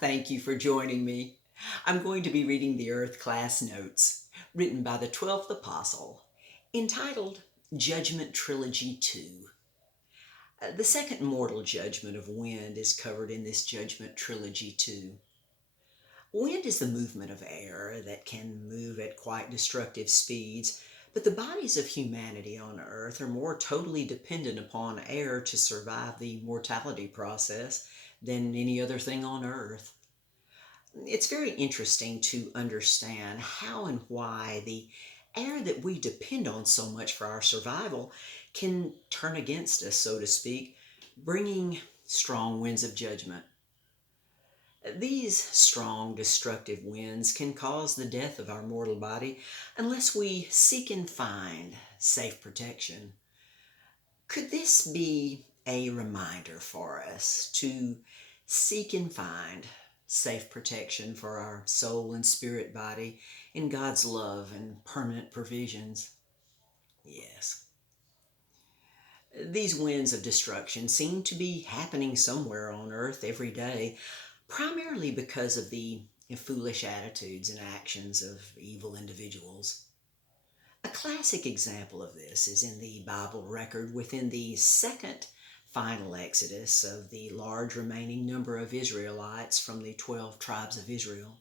Thank you for joining me. I'm going to be reading the Earth class notes written by the 12th Apostle, entitled Judgment Trilogy 2. The second mortal judgment of wind is covered in this Judgment Trilogy 2. Wind is the movement of air that can move at quite destructive speeds, but the bodies of humanity on Earth are more totally dependent upon air to survive the mortality process than any other thing on Earth. It's very interesting to understand how and why the air that we depend on so much for our survival can turn against us, so to speak, bringing strong winds of judgment. These strong, destructive winds can cause the death of our mortal body unless we seek and find safe protection. Could this be a reminder for us to seek and find safe protection for our soul and spirit body in God's love and permanent provisions? Yes. These winds of destruction seem to be happening somewhere on earth every day, primarily because of the foolish attitudes and actions of evil individuals. A classic example of this is in the Bible record within the second final exodus of the large remaining number of Israelites from the 12 tribes of Israel.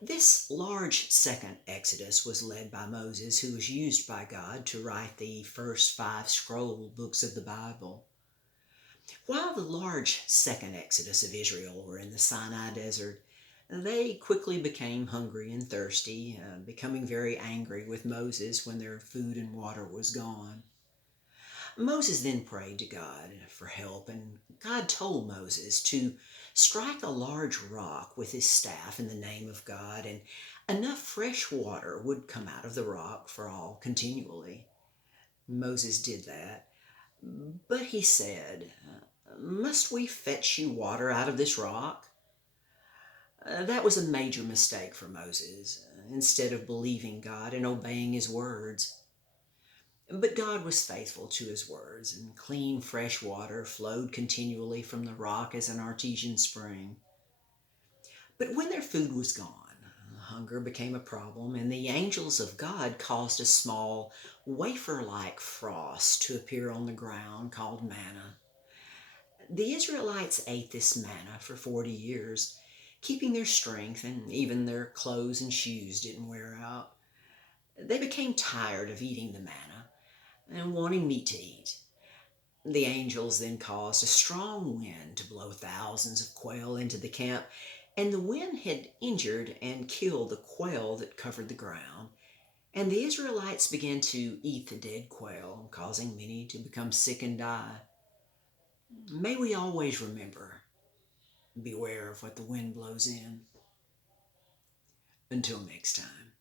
This large second exodus was led by Moses, who was used by God to write the first five scroll books of the Bible. While the large second exodus of Israel were in the Sinai desert, they quickly became hungry and thirsty, becoming very angry with Moses when their food and water was gone. Moses then prayed to God for help, and God told Moses to strike a large rock with his staff in the name of God, and enough fresh water would come out of the rock for all continually. Moses did that, but he said, "Must we fetch you water out of this rock?" That was a major mistake for Moses, instead of believing God and obeying his words. But God was faithful to his words, and clean, fresh water flowed continually from the rock as an artesian spring. But when their food was gone, hunger became a problem, and the angels of God caused a small, wafer-like frost to appear on the ground called manna. The Israelites ate this manna for 40 years, keeping their strength, and even their clothes and shoes didn't wear out. They became tired of eating the manna and wanting meat to eat. The angels then caused a strong wind to blow thousands of quail into the camp, and the wind had injured and killed the quail that covered the ground. And the Israelites began to eat the dead quail, causing many to become sick and die. May we always remember, beware of what the wind blows in. Until next time.